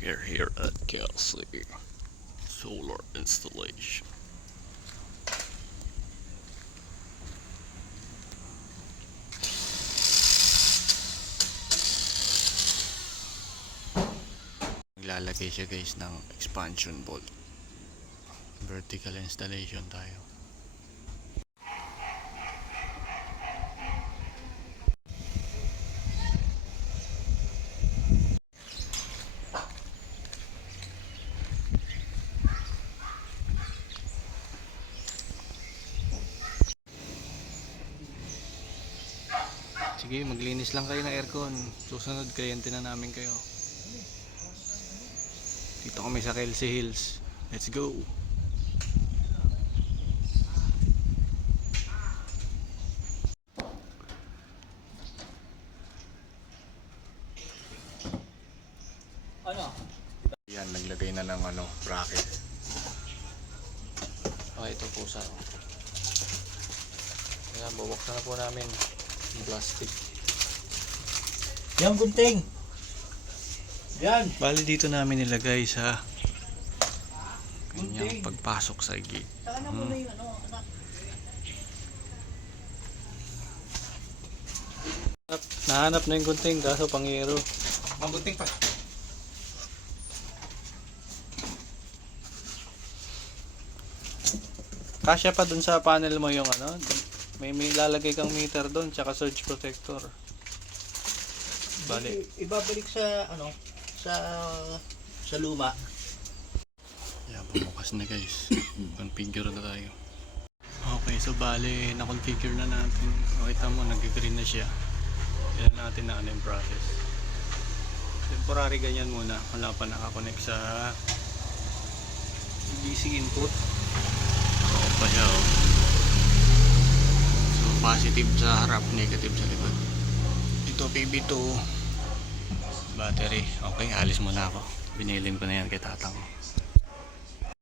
We're here at Kelsey Solar Installation. Maglalagay siya guys ng expansion bolt. Vertical installation tayo. Sige, maglinis lang kayo ng aircon. Susunod, kliyente na namin kayo. Dito kami sa Kelsey Hills. Let's go! Yan, naglagay na ng bracket. Okay, ito po sa Ayan, bubuksan na po namin yung plastic. Yan, gunting. Yan. Bali dito namin nilagay sa kanyang pagpasok sa gate. Saan mo na yung anak? Nahanap na yung gunting, kaso pangiro. Magunting pa. Kasya pa dun sa panel mo yung may lalagay kang meter dun, tsaka surge protector. Bali. Ibabalik sa sa luma. Yan, bumukas na guys. Configure na tayo. Okay, so bali, na-configure na natin. Makita mo, nag-green na siya. Yan natin na yung process. Temporary ganyan muna. Wala pa nakakonect sa DC input. Oo pa siya, oh. So, positive sa harap, negative sa likod. Ito, PB2. Battery. Okay, alis muna ako. Binilin ko na yan kay tatang.